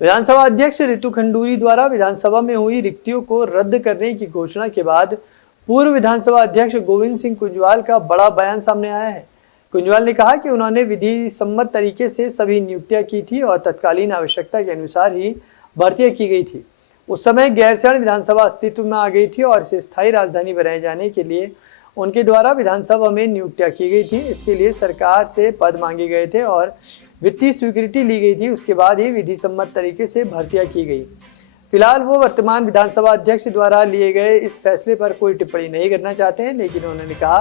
विधानसभा अध्यक्ष रितु खंडूरी द्वारा विधानसभा में हुई रिक्तियों को रद्द करने की घोषणा के बाद पूर्व विधानसभा अध्यक्ष गोविंद सिंह कुंजवाल का बड़ा बयान सामने आया है। कुंजवाल ने कहा कि उन्होंने विधि सम्मत तरीके से सभी नियुक्तियां की थी और तत्कालीन आवश्यकता के अनुसार ही भर्तियां की गई थी। उस समय गैरसैंण विधानसभा अस्तित्व में आ गई थी और इसे स्थायी राजधानी बनाए जाने के लिए उनके द्वारा विधानसभा में नियुक्तियां की गई थी। इसके लिए सरकार से पद मांगे गए थे और वित्तीय स्वीकृति ली गई थी। उसके बाद ही विधि सम्मत तरीके से भर्तियां की गई। फिलहाल वो वर्तमान विधानसभा अध्यक्ष द्वारा लिए गए इस फैसले पर कोई टिप्पणी नहीं करना चाहते हैं, लेकिन उन्होंने कहा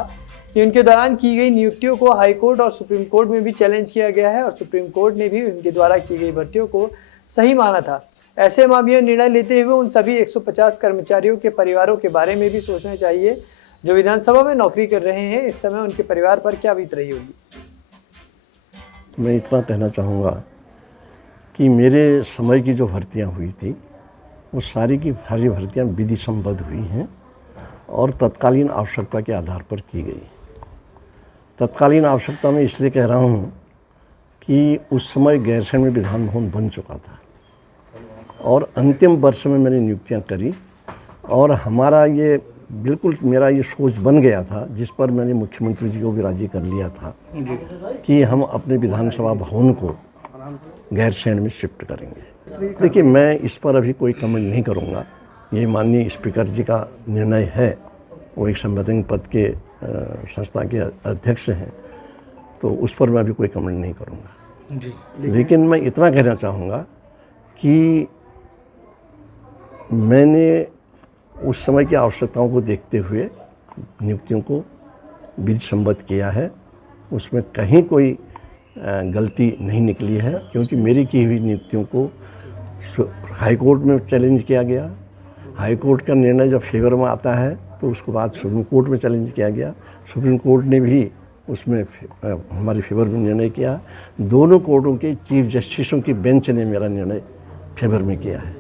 कि उनके दौरान की गई नियुक्तियों को हाईकोर्ट और सुप्रीम कोर्ट में भी चैलेंज किया गया है और सुप्रीम कोर्ट ने भी उनके द्वारा की गई भर्तियों को सही माना था। ऐसे में अब यह निर्णय लेते हुए उन सभी 150 कर्मचारियों के परिवारों के बारे में भी सोचना चाहिए जो विधानसभा में नौकरी कर रहे हैं। इस समय उनके परिवार पर क्या बीत रही होगी। मैं इतना कहना चाहूँगा कि मेरे समय की जो भर्तियाँ हुई थी वो सारी की सारी भर्तियाँ विधि सम्बद्ध हुई हैं और तत्कालीन आवश्यकता के आधार पर की गई। तत्कालीन आवश्यकता में इसलिए कह रहा हूँ कि उस समय गैरसैंण में विधान भवन बन चुका था और अंतिम वर्ष में मैंने नियुक्तियाँ करी और हमारा ये बिल्कुल मेरा ये सोच बन गया था, जिस पर मैंने मुख्यमंत्री जी को भी राजी कर लिया था कि हम अपने विधानसभा भवन को गैरसैंण में शिफ्ट करेंगे। देखिए, मैं इस पर अभी कोई कमेंट नहीं करूँगा। ये माननीय स्पीकर जी का निर्णय है, वो एक संवैधानिक पद के संस्था के अध्यक्ष हैं, तो उस पर मैं अभी कोई कमेंट नहीं करूँगा जी। लेकिन मैं इतना कहना चाहूँगा कि मैंने उस समय की आवश्यकताओं को देखते हुए नियुक्तियों को विधि सम्मत किया है। उसमें कहीं कोई गलती नहीं निकली है, क्योंकि मेरी की हुई नियुक्तियों को हाईकोर्ट में चैलेंज किया गया। हाईकोर्ट का निर्णय जब फेवर में आता है तो उसके बाद सुप्रीम कोर्ट में चैलेंज किया गया। सुप्रीम कोर्ट ने भी उसमें हमारे फेवर में निर्णय किया। दोनों कोर्टों के चीफ जस्टिसों की बेंच ने मेरा निर्णय फेवर में किया है।